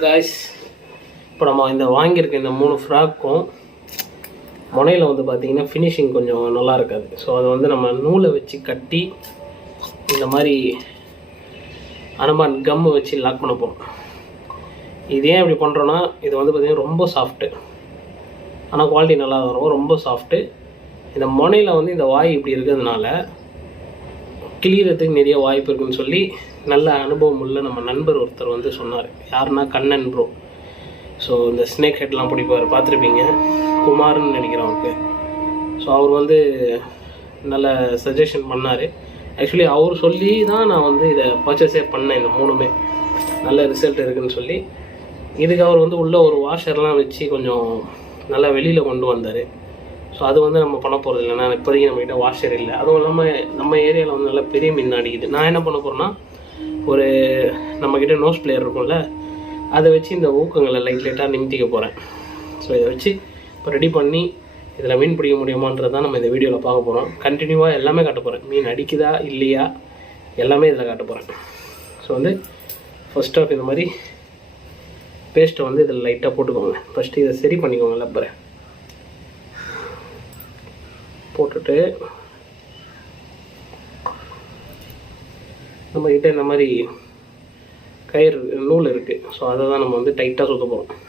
Guys, இப்போ நம்ம இந்த வாங்கியிருக்க இந்த 3 ஃப்ராக்கும் முனையில் வந்து பார்த்திங்கன்னா ஃபினிஷிங் கொஞ்சம் நல்லா இருக்காது. ஸோ அதை வந்து நம்ம நூலை வச்சு கட்டி இந்த மாதிரி அனுமான் கம்மு வச்சு லாக் பண்ண போகிறோம். இது ஏன் இப்படி பண்ணுறோன்னா, இது வந்து பார்த்திங்கன்னா ரொம்ப சாஃப்ட்டு, ஆனால் குவாலிட்டி நல்லா வரும். ரொம்ப சாஃப்ட்டு. இந்த முனையில் வந்து இந்த வாய் இப்படி இருக்கிறதுனால கிளியறதுக்கு நிறைய வாய்ப்பு இருக்குதுன்னு சொல்லி நல்ல அனுபவம் உள்ள நம்ம நண்பர் ஒருத்தர் வந்து சொன்னார். யாருன்னா கண்ணன் ப்ரோ. ஸோ இந்த ஸ்னேக் ஹெட்லாம் பிடிப்பார், பார்த்துருப்பீங்க, குமார்னு நினைக்கிறேன் அவருக்கு. ஸோ அவர் வந்து நல்ல சஜஷன் பண்ணார். ஆக்சுவலி அவர் சொல்லி தான் நான் வந்து இதை பர்ச்சேஸே பண்ணேன். இந்த 3மே நல்ல ரிசல்ட் இருக்குதுன்னு சொல்லி இதுக்கு அவர் வந்து உள்ளே ஒரு வாஷர்லாம் வச்சு கொஞ்சம் நல்லா வெளியில் கொண்டு வந்தார். ஸோ அது வந்து நம்ம பண்ண போகிறது இல்லைன்னா, இப்போதைக்கு நம்மகிட்ட வாஷர் இல்லை. அதுவும் இல்லாமல் நம்ம ஏரியாவில் வந்து நல்லா பெரிய மீன் அடிக்குது. நான் என்ன பண்ண போகிறேன்னா, ஒரு நம்மக்கிட்ட நோஸ் பிளேயர் இருக்கும்ல, அதை வச்சு இந்த ஊக்கங்களை லைட்டாக நிமித்திக்க போகிறேன். ஸோ இதை வச்சு இப்போ ரெடி பண்ணி இதில் மீன் பிடிக்க முடியுமான்றது தான் நம்ம இந்த வீடியோவில் பார்க்க போகிறோம். கண்டினியூவாக எல்லாமே காட்ட போகிறேன். மீன் அடிக்குதா இல்லையா எல்லாமே இதில் காட்ட போகிறேன். ஸோ வந்து ஃபர்ஸ்ட் ஆஃப் இந்த மாதிரி பேஸ்ட்டை வந்து இதில் லைட்டாக போட்டுக்கோங்க. ஃபஸ்ட்டு இதை சரி பண்ணிக்கோங்க. லப்பரை போட்டுட்டு நம்மக்கிட்ட இந்த மாதிரி கயிறு நூல் இருக்குது. ஸோ அதை தான் நம்ம வந்து டைட்டாக சுற்ற போகிறோம்.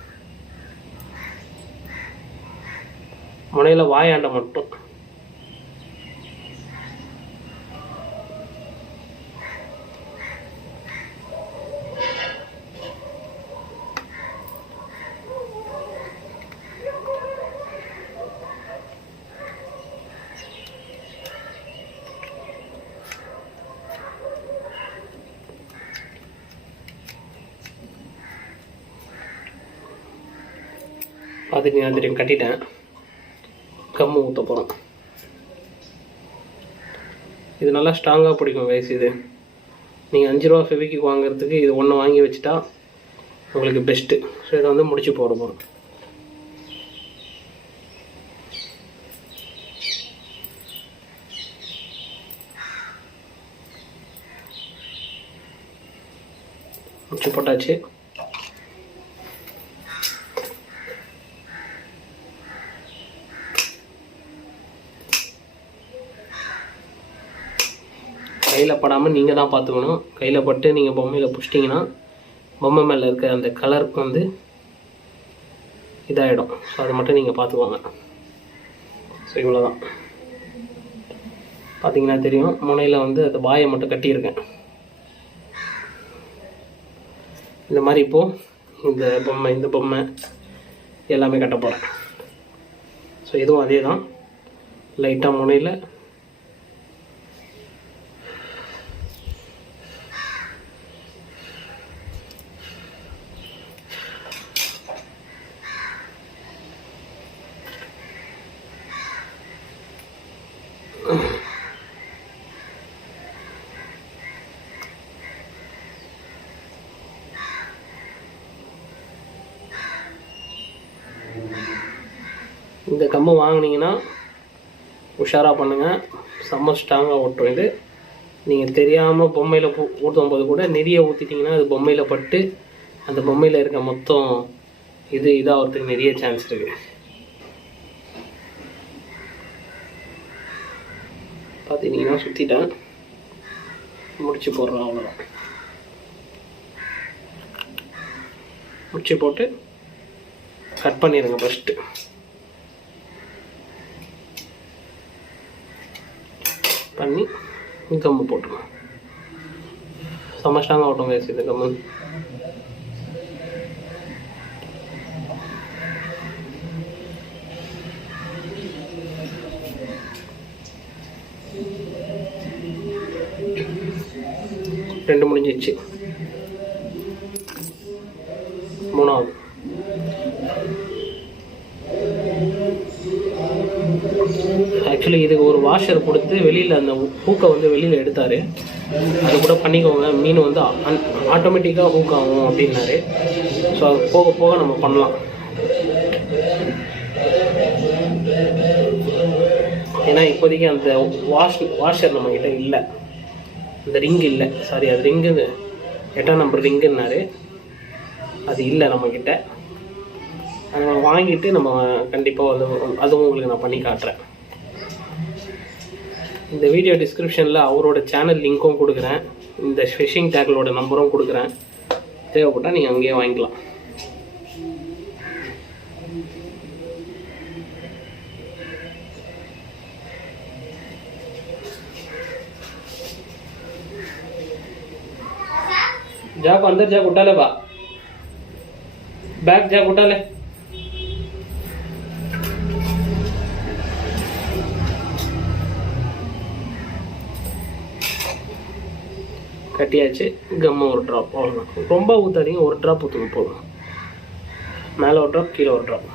முனையில் வாயாண்ட மட்டும். பார்த்துக்கிங்க, தெரியும், கட்டிட்டேன். கம்மு ஊற்ற போகிறோம். இது நல்லா ஸ்ட்ராங்காக பிடிக்கும் கைஸ். இது நீங்கள் 5 ரூபா ஃபெவிக்விக் வாங்குறதுக்கு இது ஒன்று வாங்கி வச்சுட்டா உங்களுக்கு பெஸ்ட்டு. ஸோ இதை வந்து முடிச்சு போட போகிறோம். முடிச்சு போட்டாச்சு. கையில் படாமல் நீங்கள் தான் பார்த்துக்கணும். கையில் பட்டு நீங்கள் பொம்மையில் பிடிச்சிட்டிங்கன்னா பொம்மை மேலே இருக்க அந்த கலருக்கு வந்து இதாகிடும். ஸோ அதை மட்டும் நீங்கள் பார்த்துக்கோங்க. ஸோ இவ்வளோ தான். பார்த்தீங்கன்னா தெரியும், முனையில் வந்து அந்த வாயை மட்டும் கட்டியிருக்கேன். இந்த மாதிரி இப்போது இந்த பொம்மை எல்லாமே கட்ட போகிறேன். ஸோ இதுவும் அதே தான். லைட்டாக முனையில் இந்த கம்பு வாங்கினீங்கன்னா உஷாராக பண்ணுங்கள். செம்ம ஸ்ட்ராங்காக ஓட்டும். இது நீங்கள் தெரியாமல் பொம்மையில் ஊற்றும் போது கூட நிறைய ஊற்றிட்டிங்கன்னா அது பொம்மையில் பட்டு அந்த பொம்மையில் இருக்க மொத்தம் இதாகிறதுக்கு நிறைய சான்ஸ் இருக்குது. பார்த்தீங்கன்னா சுற்றிட்டேன், முடிச்சு போடுறோம். அவ்வளோதான். முடிச்சு போட்டு கட் பண்ணிடுங்க. ஃபஸ்ட்டு பண்ணி கம்மு போட்டுருவோம். செம்ம ஸ்ட்ராங்காக ஓட்டும் கைஸ் இது கம்மு. ரெண்டு முடிஞ்சிச்சு. மூணாவது ஆக்சுவலி இதுக்கு ஒரு வாஷர் கொடுத்து வெளியில் அந்த ஹூக்கை வந்து வெளியில் எடுத்தார். அது கூட பண்ணிக்கோங்க, மீன் வந்து ஆட்டோமேட்டிக்காக ஹூக் ஆகும் அப்படின்னாரு. ஸோ அது போக போக நம்ம பண்ணலாம். ஏன்னா இப்போதைக்கு அந்த வாஷர் நம்மக்கிட்ட இல்லை, இந்த ரிங் இல்லை. சாரி, அது ரிங்கு 8ஆம் நம்பர் ரிங்குன்னாரு. அது இல்லை நம்மக்கிட்ட. வாங்கிட்டு நம்ம கண்டிப்பாக அதுவும் உங்களுக்கு நான் பண்ணி காட்டுறேன். இந்த வீடியோ டிஸ்கிரிப்ஷனில் அவரோட சேனல் லிங்க்கும் கொடுக்குறேன், இந்த ஃபிஷிங் டேக்கிளோட நம்பரும் கொடுக்குறேன். தேவைப்பட்டால் நீங்கள் அங்கேயே வாங்கிக்கலாம். जाओ अंदर जाओ, उठा ले बा बैग, जा उठा ले. கட்டியாச்சு. கம்மா ஒரு ட்ராப், அவ்வளோதான். ரொம்ப ஊற்றாதீங்க, ஒரு ட்ராப் ஊற்றுங்க போதும். மேலே ஒரு ட்ராப், கீழே ஒரு ட்ராப்.